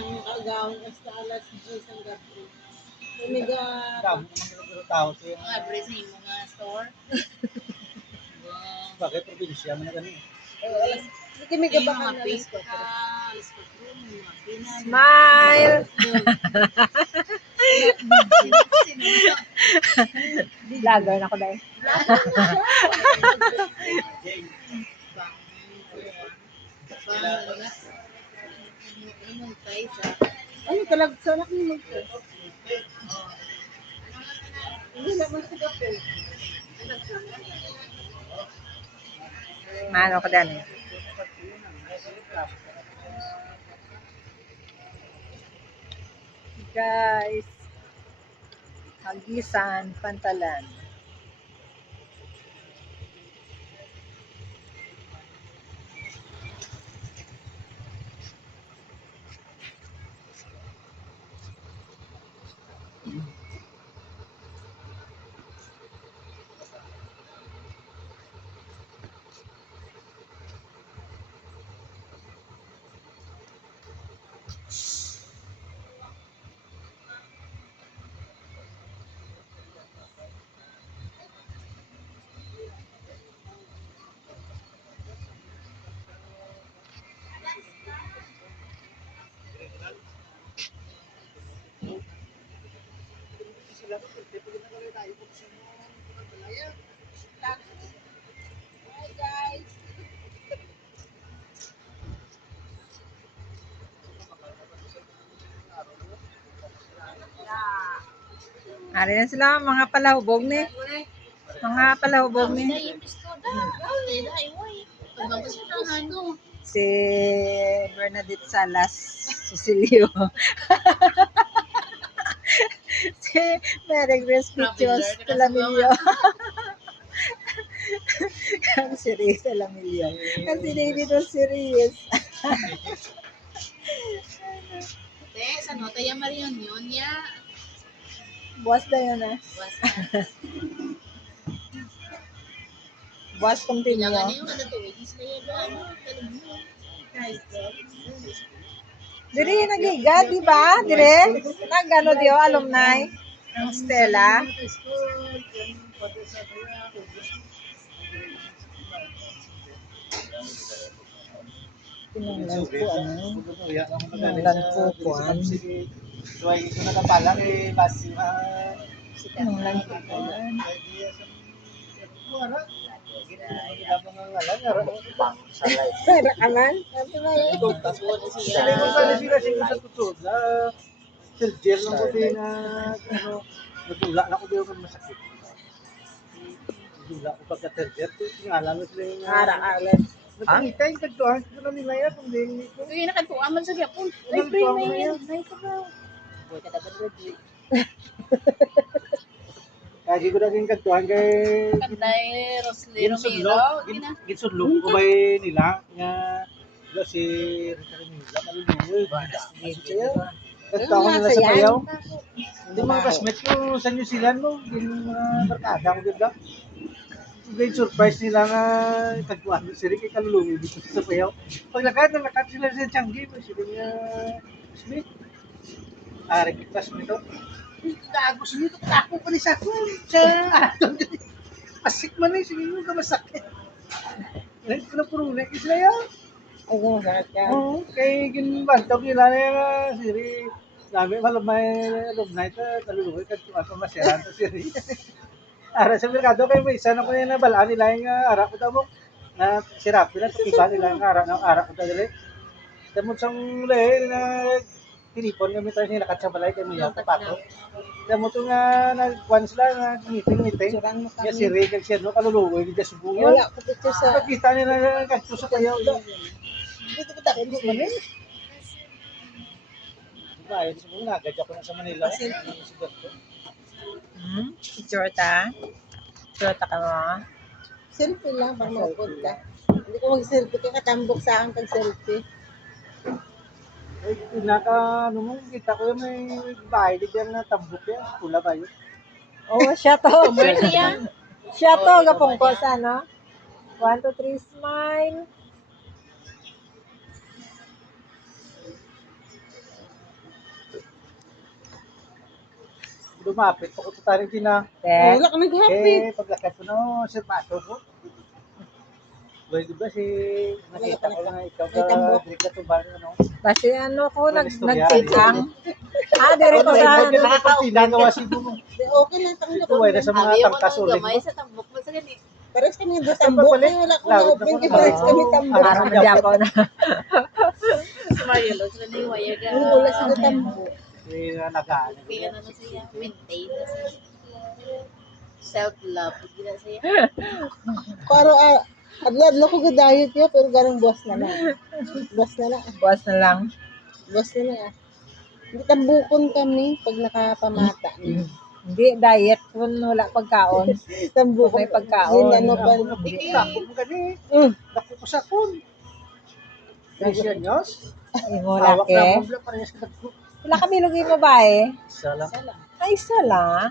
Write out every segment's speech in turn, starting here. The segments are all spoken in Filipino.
Ang agawan hasta alas 10 ang gabi. Umiga. Dami naman nila tao sa yung Abre sa imo nga store. bagay probinsya man na ganun. Alas, hindi may Yung gabakan mga na alas pink 4. ka, alas 4, mga pinay. Smile! Vlogger na ko dahil. Ano talaga sa anak ni Mag? Hindi naman sa gabi. Mano ko dahil. Guys, Hagisan, Pantalan. Ari na sila mga palahubog ni. Mga palahubog ni. Si Bernadette Salas, Cecilio. Si Mary Grace Pictures, Telamilio. Ang si Reyes Telamilio. Ang si David Osiris. Te, sa nota ya Marion yun ya. Buwas na yun ah. Buwas continue. Kailangan na yung kada tuwig. Isla yan ano, talong Dire nagiga, di ba? Dire nagano dio alumni ng Stella. Pinanglan ko ano? Pinanglan ko kuan. So ay ito nakapalang basi Pinanglan ko kuan. Pero kaman, ano ba yun? Sabi ko sa sila sa tutod na silver lang ko din na ano natula na ko din kung masakit. Natula ko pagka-silver, tingala mo sila yung Ara-alan. nakikita yung tagtuhan ko na nila yan kung din ko. Kaya nakatuwa man sa gyapon. Ay, free na yan. Ay, ka ba? Buhay ka dapat ready. Kasi ko na rin tagtuhan kay Kanday Rosly Romero. Ginsunlog ko ba nila nga wala si Rita Remila maluluoy. Tagtuhan nila sa payaw. Hindi mga classmates ko sa New Zealand mo, yung mga barkada ko dito. Great surprise nila nga tagtuhan mo sila kay kalulungi dito sa payaw. Pag lakad sila sa Changi, sila nga Smith. Ari kitas nito. Gago sa nito, ako pa ni sa aton. Asik man eh, sige mo ka masakit. Ngayon ko na puro na sila yan. Ay, masakit ka. Oo, kay ginbantog nila na yung siri. Dami malamay alumni ito, kaluluwi ka ito masyaran ito siri. Ara sa merkado kayo may isa na ko na balaan nila yung ara ko daw mo. Na sirapi na, tukiba nila yung ara ko daw dali. Tamod sang lehe na tinipon kami tayo nila katsabalay kay Mia Papato. Tamod ito nga nagkuhan sila na meeting. Surang mo Kaya kami. si Ray kag siya no kaluluwi di subong yun. Wala ko dito sa... Nakita nila kadto sa payaw daw. Dito ko tayo mo man eh. Diba, yun subong nagadya ko na sa Manila. Picture ta. Picture ta ka mo. Selfie lang pag maupod ka. Hindi ko mag-selfie kaya katambok sa akin pag-selfie. Eh, ano mo, kita ko yung may bahay di dyan na tambok yan. Pula ba yun? Oh, siya to. Birthday yan. Siya to, gapong ko sa ano. 1, 2, 3, smile. lumapit ako sa taring din na. Te. Wala ka naghapit. Paglakad ko no, sapato ko. Well, di ba si nakita ko lang ikaw Ay, tambok. ka direct na tumbang ano. Basta ano ko, Istorya. nagtitang. Dire ko sa... Pinagawa siguro. Okay lang, tanggap Ito ay nasa mga Abi ako tangkas nang ulit. gamay sa tambok mo sa ganit. Pares kami doon Saan tambok. ba pala? Kaya wala akong Lawit na na-open. po. Kaya pares kami tambok. Parang madyapaw na. Si Mario Lo, sila na yung wayaga. Ang wala sila tambok. Nagaan. Pila na na siya. Maintain na siya. Self-love. Hindi na siya. Pero adlo ko ga-diet niya, pero garang buwas na lang. Buwas na lang. Buwas na lang. Buwas na lang. Hindi tambukon kami pag nakapamata. Hindi, diet. Kung wala pagkaon. Tambukon. May pagkaon. Yun, ano pa. Ako mo gani. Mm. Dako ko sa kun. Presyo nyos. Imo Hawak na laki. mo bla parehas ka dagko. Wala kami lugi babae. Isa lang. Isa lang. Ay, isa lang.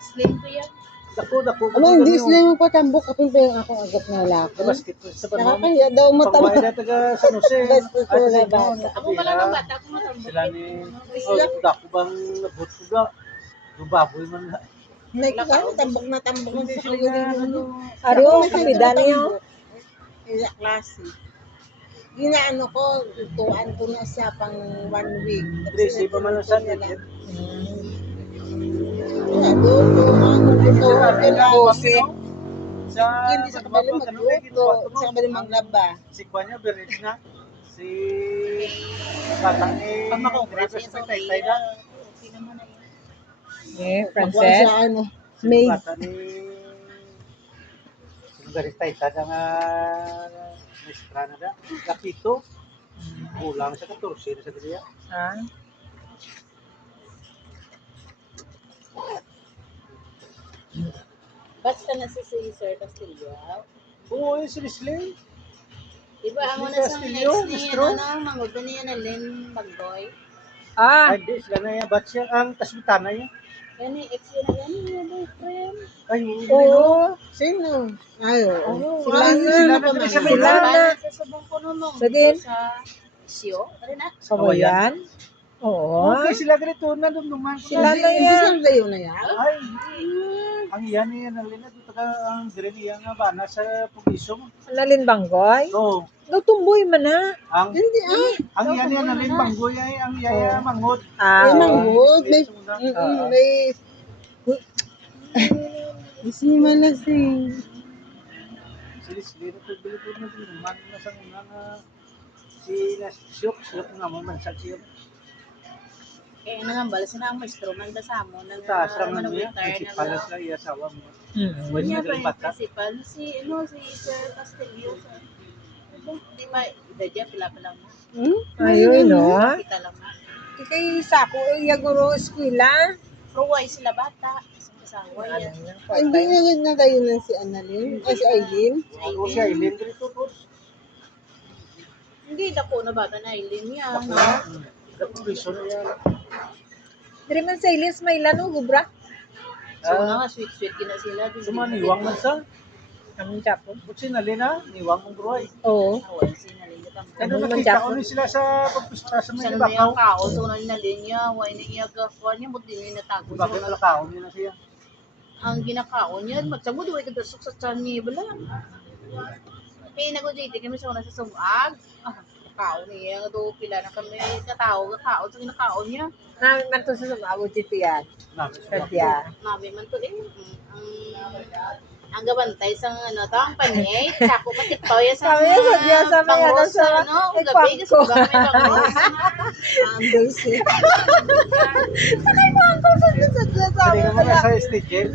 Slim ko yan. Dako. Ano, hindi sila mo pa tambok. Kapin pa yung ako agad na lalaki. Basket ko sa banong. Nakakaya daw matambok. Pagway na taga San Jose. Basket ko At na sa bata. inyo, Ako pala ng bata ko matambok. Sila ni dako bang nabot ko ba? Baboy man na. Tambok na tambok. Hindi Sa sila kanya ano. Ari, kapida niyo. Kaya klase. Ginaano ko, tutuan ko na siya pang 1 week. Tracy pa man sa net. Kaya doon, Bose. Sa hindi sa kabali magluto, sa kabali maglaba. Si Kwanya Beres na. Si Batang ni Pag makukuha Grace siya na sa tay na. okay naman na yun. Eh, Pagkuhan Frances. sa ano, Si maid. Bata ni si Beres tay ta nga Mistra na da. Kapito. Kulang sa 14 na sa kanya. Ha? Basta na si Sir Castillo. Oo, si Leslie. Diba ako na sa Castillo, next ni Mistro? ano, manguto niya na Lynn Bagdoy. Ah, Ay, di, sila na yan. Ba't siya ang kasmitana niya? Yan yung ex yun na yan, yung boyfriend. Ay, oo. Sino? Ayo. Sila Sila na na sa Sila Manila. na. Sa subong ko nung Sa din? sa Sio. Ano na? Kawayan? Oo. Okay, sila ganito na dumduman. Sila na Hindi yan. sila layo na yan. Ay, ang iyan niya na rin na dito ka ang dire niya nga ba nasa pugiso mo. Nalin Banggoy? Oo. Natumboy man na. Ang Hindi ang iyan niya na rin banggoy ay ang iyan niya mangod. Ah, May oo. manghod. May, Oo. may, si Malasing. Silis-lir ko bilibid na din man na sa una nga si Nasyok nga mo man sa siyok. Kaya nangambal sila ang maestro man da sa mo nang Taas lang ano niya. retire Principal na. sa iya asawa mo. Mm. Pwede Niya na pa rin yung bata. principal si Sir Castillo. Di ba idadya pila pa lang mo. Ayun, no? Kita lang mo. Kay Sako, iya guro eskwela. Ruway sila bata. Asawa Ano yan. yan? Hindi na tayo na si Annalyn. Ay, si Aileen. Ako siya ilin dito po. Hindi dako na bata na Eileen niya. No? Sa pugiso niya. Dire man sa Ilis, may lano, gubra. So nga sweet gina sila. Sumaniwang man sa. Kaming chapo. Butsin na lina, niwang mong gruay. Oo. Awal sinalingot ang Ano Ano man nakita dyan? ko ni sila sa pagpista sa Sa may naman bakaw. yung kao, so nalinalin niya, why na iya gafuan niya, buti niya natago Bakit siya. nalakaon niya na siya? Ang ginakaon niya, magsamo duway ka dasok sa tiyan niya, bala. Kaya nag-JT kami sa una sa sumag. Kao niya, nga do pila na kami katao sa ginakaon niya. Namin man to sa sumawo dito yan. Namin siya. Kadya. Mami man to eh. Ang gabantay sa ano to, ang panay, sako matikpaw yan sa Sabi niya, sadya sa may ano pangros sa ano, may gabi kasi pangko. ba may pangros. Ang dulce. Hindi naman na sa stage.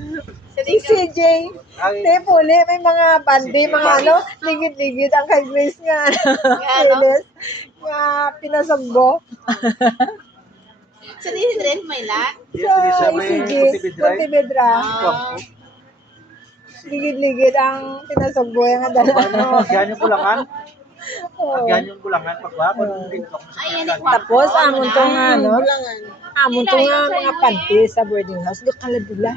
Si CJ. Ay, Te, puli, may mga bandi, mga ano, ligid-ligid ang kay Grace nga. Ano? Silis. Nga pinasagbo. Sa din may lang. Sa ICG, Montebedra. Ah. Ligid-ligid ang pinasagbo yung dala. Ano, agyan yung bulangan? Oo. Agyan yung bulangan pagwa, kung dito. Ay, yan yung Tapos, amon to nga, ano, Bulangan. amon to nga mga panty sa boarding house. Kaladula.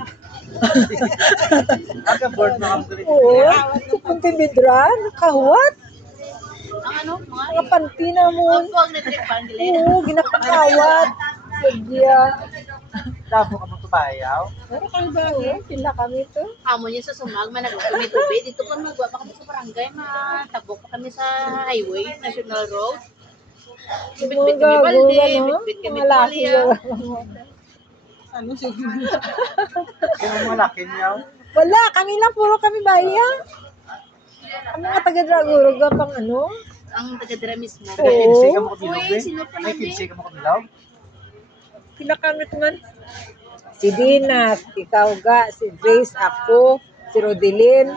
Aga board na kami dito. Oo. Montebedra, nakawat. Ang ano, Mga panty na mo. ang pag na-trip ang gilid. Oo, ginakakawat. Sadya. Damo ka mo tumayaw. Pero kayo ba? Oo, pila kami to. Amo niya sa sumag, managod kami tubig. Dito pa magwa pa kami sa barangay, matabok pa kami sa highway, National Road. Bit-bit kami Mga balde, gago, no? bit-bit kami Mga laki tuwalya. Ano siguro? Sino mga laki niya? Wala, kami lang, puro kami baya. Ang mga taga-Draguro, pang ano? Ang taga-dira mismo. Taga Oo. 15 ka mo kabilog Uy, eh. sino pa May natin? 15 ka mo kabilog. Pila kami man. Si Dinas, ikaw ga, si Grace, ako, si Rodelyn.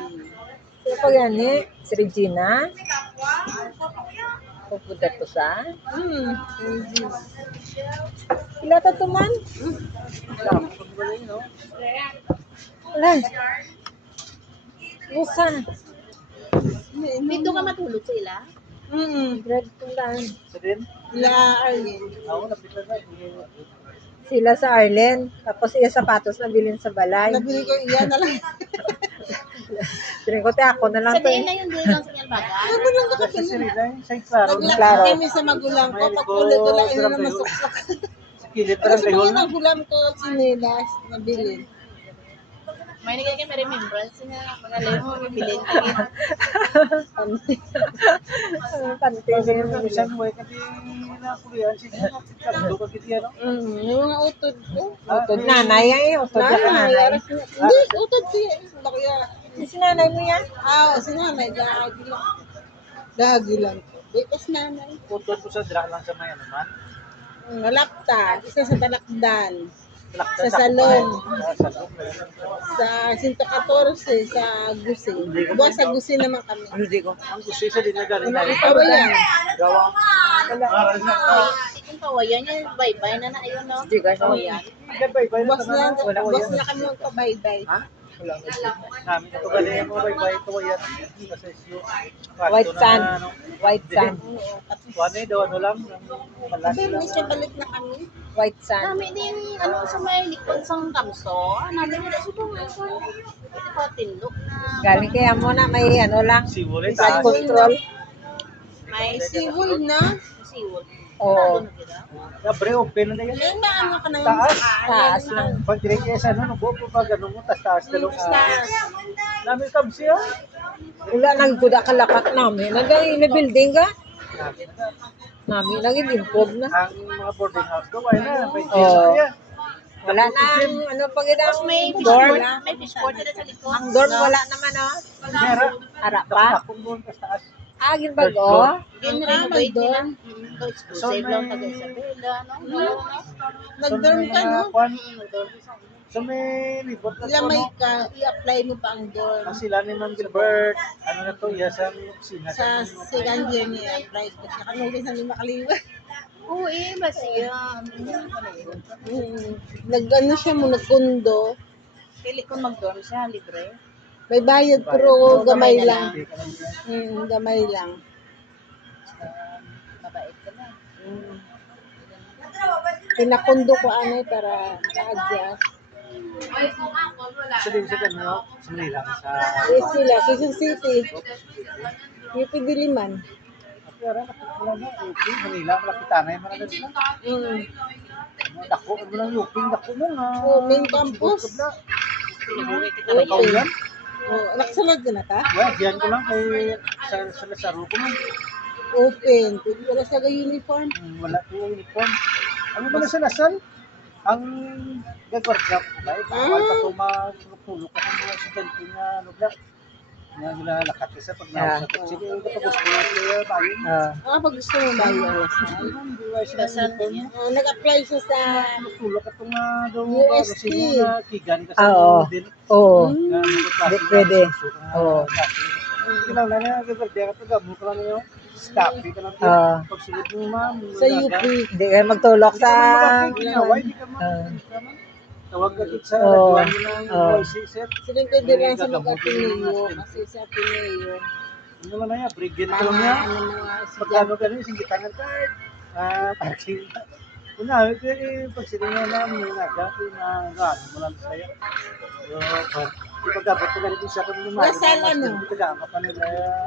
Sino pa gani? Si Regina. Pupunta to sa. Pila ta to man? Damo ka mo galing, no? Wala. Busa. Dito ka matulog sa ila? Bread to lang. Sa din? La Arlene. Ako, napita na. Sila sa Arlen. Tapos iya sapatos na bilhin sa balay. Nabili ko iyan na lang. Siningote ako na lang Sa to. diin na yung doon lang sa Nyalbagan. Ano lang ko Kasi si Rina, sa klaro na. Klaro. Naglakad kami sa magulang ko. Pag uli ko lang, ina na masuksak. Sa kilid pa Pero lang sa kayo mga na. nagulam ko, sinilas, nabili. May nagay kami remembrance nga. Mga layo mo, bibilin kami. Pante din. Isang way kasi na kulihan siya. Kando ka kiti ano? Yung mga utod ko. Utod nanay ay utod ka nanay. aras na. Hindi, utod siya. Bakya. Si nanay mo yan? Si nanay, gagi lang. Gagi lang ko. Bikas nanay. Utod ko sa dra lang sa may ano man. Malapta, isa sa talakdan. Lakta Sa salon. Sa salon. Sa 114, sa Gusin. Buwan sa Gusin naman kami. Hindi ko. Ang gusto isa din na galing na. Ikaw ba yan? Gawang. Itong kawayan yung bye-bye na na ayun no. Hindi ka siya. Kawayan. Bye-bye Boss na, boss na kami magpabaybay. Ha? Wala na siya. Namin ito galing yung mga bye-bye ko yan. Kasi yung White sand. White sand. Kuwan eh, daw ano lang. Malas Kasi lang. may siya balik na kami. White sand. Namin din, ano sa may likod sa kamso. Namin wala sa bunga ko. Ito pa tindok na. Galing kaya mo na may ano lang. Siwol eh. Side control. May Siwol na. siwol. Oo. Gabre, open na yan. May maano ka na yung Taas. Taas lang. Pag direct kaya sa ano, buo pa ganun mo, taas na lang. taas. Namin kabsi ah. Wala nagkuda kalakat namin. Nagay na building ka? Namin lagi limpog na. Ang mga boarding house ko, ay na, may Oo. gym na yan. Wala na ano pag Tapos may dorm. fishboard. May fishboard na sa likod. Ang dorm wala naman oh. Mera. Ara pa. Akong doon sa taas. Agin bago. In-renovate nila. So, Exclusive may- lang taga Isabela. No? Nag-dorm ka, no? So may libot na Sila to, may no? i-apply mo pa ang dorm. Ang sila ni Ma'am Gilbert, ano na to, yes, ang opisina. Sa second year niya, i-apply ko siya. Kami sa hindi makaliwa. Oo eh, basiya. Nag-ano siya mo, nagkundo. Pili ko mag-dorm siya, libre. May bayad pero gamay lang. Hindi ka lang yan. Gamay lang. Mabait ka na. Pinakundo ko ano para ma-adjust. Sa din sa ano, sa Manila, sa Yes sila, Quezon City. UP Diliman. Pero wala na, UP, Manila, malapitanay, mga sila. Dako, ano lang UP, dako mo nga. Main campus. Ikaw yan? Nakasunod ka na ka? Well, diyan ko lang kay sa Lazaro ko man. Open. Wala sa uniform. Wala ko yung uniform. Ano ba na sa Lasal? Ang gagawin ko ba? Bawal pa ito magpulok ka ng mga estudyante na ano ba? Nga nilalakat sa pag Yeah. nausap. Sige, kapag gusto mo kaya bayan. Pag gusto mo ba yun? Hindi ba sila sa uniform? Nag-apply siya sa Magpulok ka itong daw UST. kasi na kigan ka Oo. sa din. Oo. Na magkaklase Di- pwede. Oo. Kailangan na nga gagawin ka ito. Gabo ka lang yung staff. Di ka lang Oo. pagsunod mo ma'am. sa UP. Hindi kayo magtulok sa... Tawag ka dito sa Oo. radyoan nila ng Oo. voice sir. Sila pwede lang sa mag-Ateneo kasi sa Ateneo. Ano naman na yan, brigade ko lang yan. Pagkano ka rin, singgitangan ka. Parking. Una, pag sila nga namin, nagdati na gano'n mo lang sa'yo. Ipagkabot ko ganito siya kung lumayo. Lasal, ano? Ipagkama pa nila.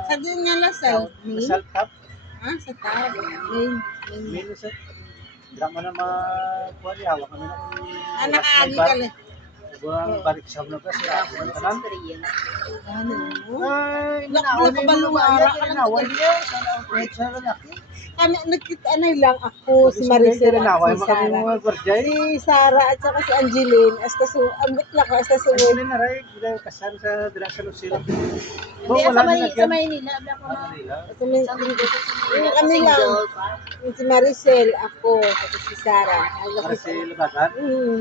Sa din nga Lasal. Main? Lasal top. Sa tao. Main. Main sa Drama na magkuhan, yawa kami na kung Anak agi ka lang. buwang balik sa mga kasi ako ng kanan. Experience. Ano? Ay, Naku, inaaway na kabalo, yung ara lumaya, ka lang. inaaway niya. Kahit sa lalaki. Kami, nagkita na lang ako, si Maricel at Inaaway si mo kami Sarah. mga gwardiya. Si Sarah at saka si Angeline, hasta su, ambit lang ko, hasta Ay, suwid. sila na rin, kita kasan sa dila sa Lucila. Hindi, sa Maynila. Abla ko na. Manila. Kami, Sa Maynila. kami lang, si Maricel, ako, at si Sarah. Para si Lubatan. Hmm,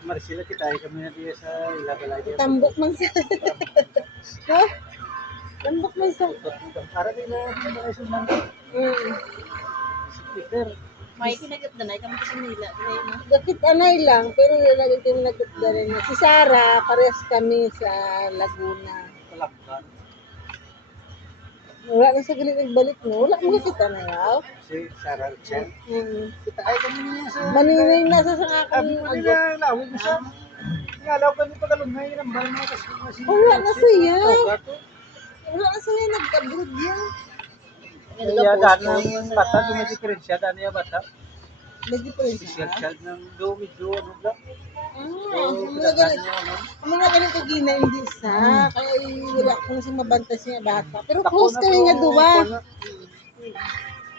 Marisila kita ay kami na diya sa ilagalay diya. tambok man sa, ha? Tambok man sa, Para din na mga sunan. hmm. Si Peter. May kinagat na kami sa Maynila. Gakit anay lang, pero lagi kami nagkatdaran niya. Si Sarah, parehas kami sa Laguna. Kalakban. Wala na sa galit nagbalik no. Wala mo kita na yaw. Si Sarah Chen. Kita ay kami niya sa maninay na sa Abi akong mo agot. nila lawig mo siya. Ngalaw kami pagalungay ng bal mga kasi. Wala na siya. Gato. Wala na siya nagkabrod yan. Kaya daan ng bata, dumidifferensya, daan niya bata. Nag-difference Special siya. child ng do, medyo ano ba? Mga ganit. Mga ganit ka gina, hindi sa. Kaya wala akong siya mabanta siya bata. Pero close kami nga duwa.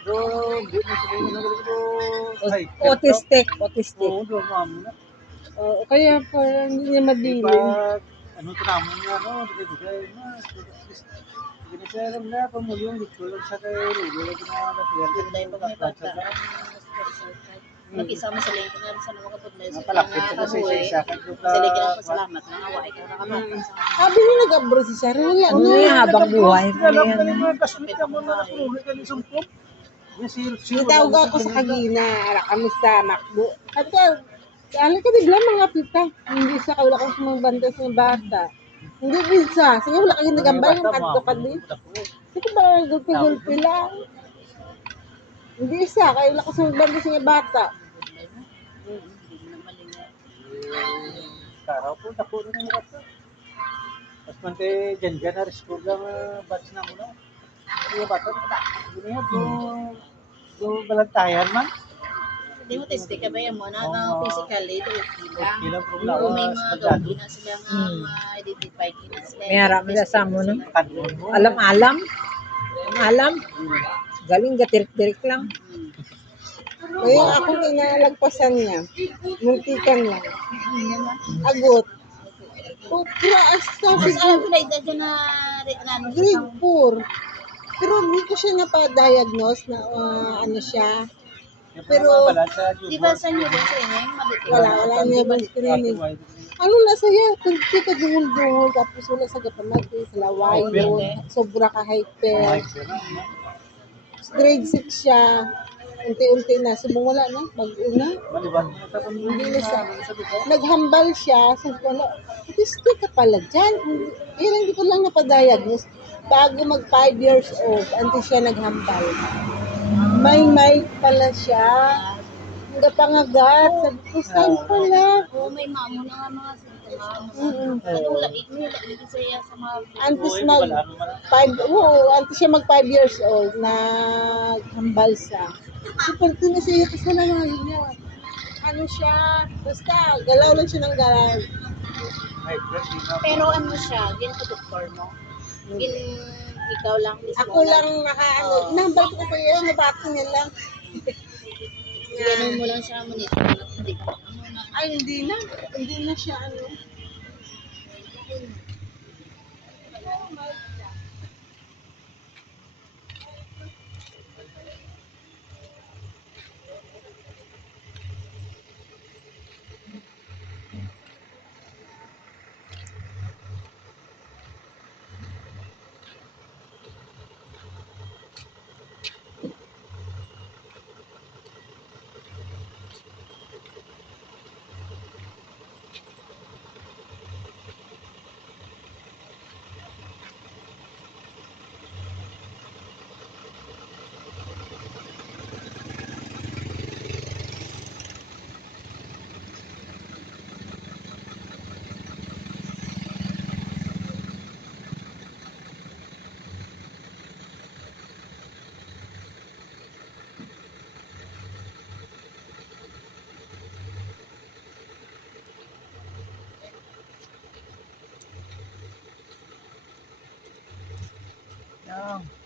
Do, di mo sabihin na do. Ay, Autistic. Autistic. oo, do, mamo na. Oo, kaya parang hindi niya mabilin. Pag, ano ito naman niya, no, dugay-dugay, mas, hindi siya alam na, pamulyong, dito lang siya kay Rulo, lagi na napiyan. Pudlay pag may bata. Mag-isama sa link na sa mga kapudlay. Napalapit ko na sa isa-isa. Sa link na pasalamat. Nangawa ikaw na kamata. Sabi niya nag-abroad si Sarah. Wala Ano na. yung habang buhay? Alam ka ni mga kasmit ka mo na nakulo ka ni Sumpok. Yung si Natawag ako sa Kagina. Ara kami sa Macdo. Sabi ko, ano ka bigla mga pita. Hindi sa wala kang sumabanda sa bata. Hindi bisa. Sige, wala kang nagambay ng kanto ka din. Sige ba, gulpi-gulpi lang. Hindi isa, kaya wala kang sumabanda sa bata. Karaw po, dako rin ang rata. Tapos man kay Jan na rescore lang batch na mo na. Yung bata, yun nga, do balantayan man. Hindi mo testi ka ba yan mo na physically ito lang. Ilang Kung problema may sa mga padyado. gawin na sila nga ma-identify kina sila. May harap nila sa mo, no? Kanon mo. Alam-alam. Alam. Galing gatirik-tirik lang. Kaya akong inalagpasan niya. Muntikan lang. Agot. O, pero Tapos alam ko na edad dyan na ano grade 4. Pero hindi ko siya napadiagnose na ano siya. Pero, di ba sa inyo din sa inyo yung mabuti? wala niya ba screening. Ano na saya, kunti ka dungol-dungol, tapos wala sa gatamati, sa laway, sobra ka hyper. Grade 6 siya, unti-unti na, subong wala na, mag-una. Hindi na siya, naghambal siya, sabi ko, autistic ka pala dyan. Yan, hindi ko lang napadiagnose. Bago mag 5 years old, antes siya naghambal. May pala siya. Pangagat, sabi ko, saan pala? Oo, may maamo na nga mga sintomas. Ano wala, dito sa iya sa mga Antes antes siya mag 5 years old, naghambal siya. Super na siya, kasalanan niya. Ano siya, basta, galaw lang siya ng galaw. Pero ano siya, ginto doktor mo? Ikaw lang mismo. Ako lang nahambal ko sa iyo, nabati niya lang. Ganun mo lang siya monitor. Ay, hindi na siya ano. Oo.